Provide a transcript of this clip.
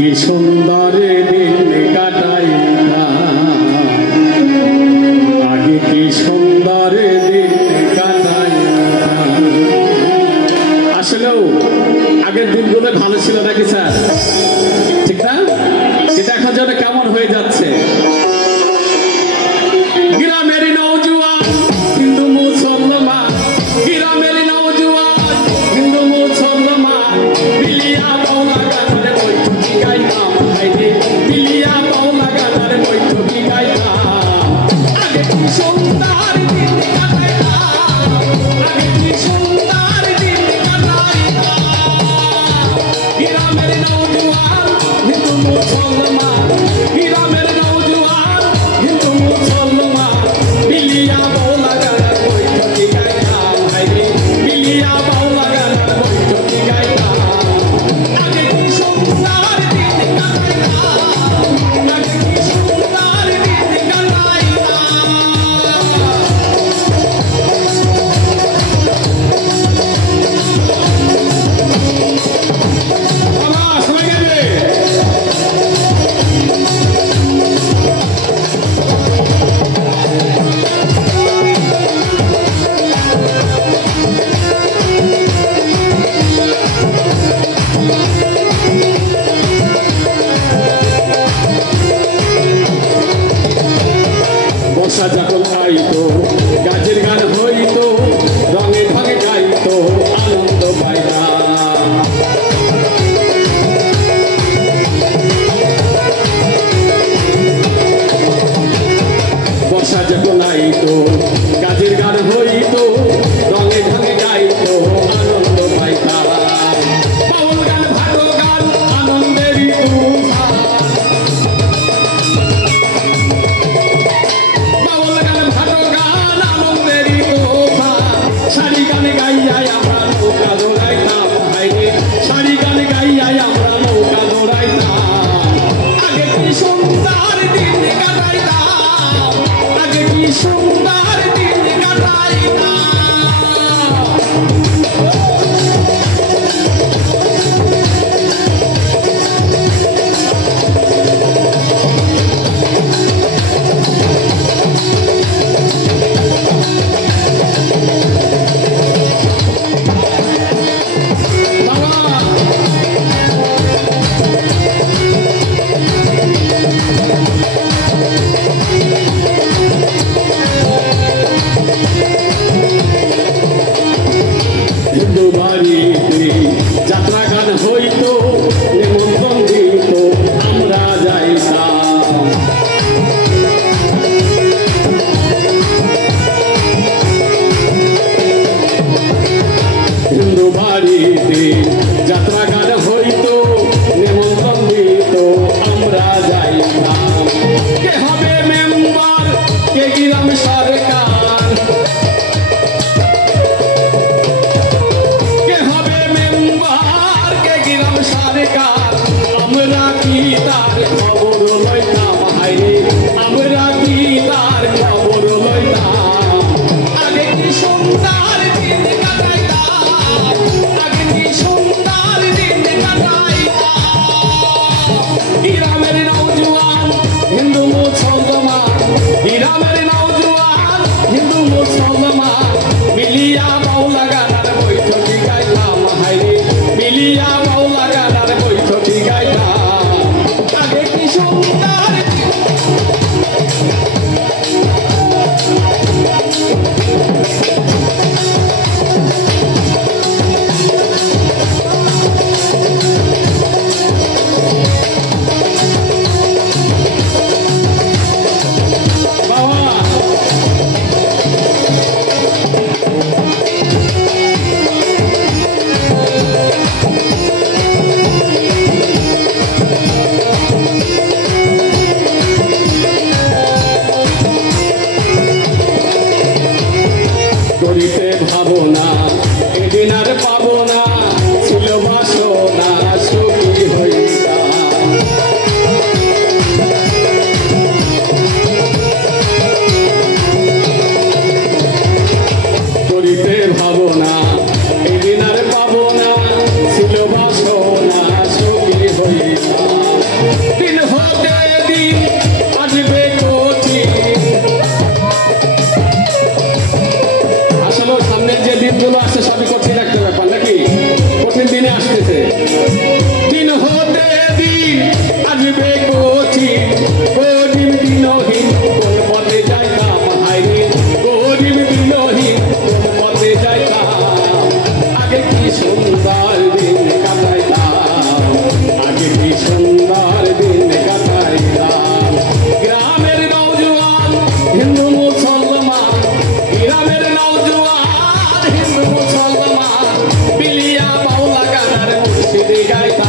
কি সুন্দর দিন কাটাইতাম, আগে কি সুন্দর দিন কাটাইতাম। আসলেও আগের দিনগুলো ভালো ছিল নাকি স্যার? ঠিক না? এটা এখন যেন কেমন হয়ে যাচ্ছে। গ্রামের নওজোয়ান হিন্দু মুসলমান, গ্রামের নওজোয়ান হিন্দু মুসলমান, বিলিয়া বাউলা গানের বৈঠকি গাইতাম, হাইরে বিলিয়া বাউলা গানের বৈঠকি গাইতাম। আগে কি সুন্দর দিন কাটাইতাম, আগে কি সুন্দর দিন কাটাইতাম। গ্রামের নওজোয়ান হিন্দু মুসলমান, গ্রামের নওজোয়ান হিন্দু মুসলমান, বিলিয়া বাউলা গানের বৈঠকি গাইতাম, হাইরে বিলিয়া বাউলা গানের বৈঠকি গাইতাম। আগে কি সুন্দর দিন কাটাইতাম, আগে কি সুন্দর দিন কাটাইতাম। বাবা সবাই গেলে বর্ষা যখন আইতো গাছের গান হইতো, রঙে ভাগে গাইতো আনন্দ পাইতাম। বর্ষা যখন আইতো গাছের গান হইতো, রঙে ভাগে গাইতো আনন্দ পাইতাম। বাউল গান ভালো গান আনন্দেরই তুফান, বাউল গান ভালো গান আনন্দেরই তুফান। সারি গান গাইয়াই আমরা নৌকা দৌড়াইতাম, হাইরে সারি গান গাইয়াই আমরা নৌকা দৌড়াইতাম। আগে কি সুন্দর দিন কাটাইতাম, আগে কি সুন্দর দিন কাটাইতাম। বাবা হিন্দু বাড়িতে যাত্রা গান হইতো, নিমন্ত্রণ দিত আমরা যাইতাম। হিন্দু বাড়িতে যাত্রা গান হইতো, নিমন্ত্রণ দিত আমরা যাইতাম। কে হবে মেম্বার, কে গ্রাম সরকার, কে হবে মেম্বার, কে গ্রাম সরকার, আমরা কি তার খবর লইতাম, হাইরে আমরা কি তার খবর লইতাম। আগে কি সুন্দর দিন কাটাইতাম, আগে কি সুন্দর দিন কাটাইতাম। গ্রামের নওজোয়ান হিন্দু মুসলমান, গ্রামের নওজোয়ান হিন্দু মুসলমান, মিলিয়া বাউলা গানের বৈঠকি গাইতাম, হাইরে মিলিয়া বাউলা গানের বৈঠকি গাইতাম। আগে কি সুন্দর বাবা করিতে ভাবনা এদিন আর পাবো না, ছিল বাসনা সুখী হইতাম। করিতে ভাবনা এদিন আর পাবো না, ছিল বাসনা সুখী হইতাম। দিনগুলো আসছে সবই কঠিন একটা ব্যাপার নাকি কঠিন দিনে আসতেছে দিন হতে দিন আসবে কঠিন কঠিন দিনহীন কোন পথে যাইতাম হাইরে গরিব দিনহীন কোন পথে যাইতাম আগে কি সুন্দর দিন কাটাইতাম আগে কি সুন্দর দিন কাটাইতাম গ্রামের নওজোয়ান হিন্দু মুসলমান গ্রামের নওজোয়ান হিন্দু মুসলমান বিলিয়া বাউলা গানার মুর্শিদি গাইতাম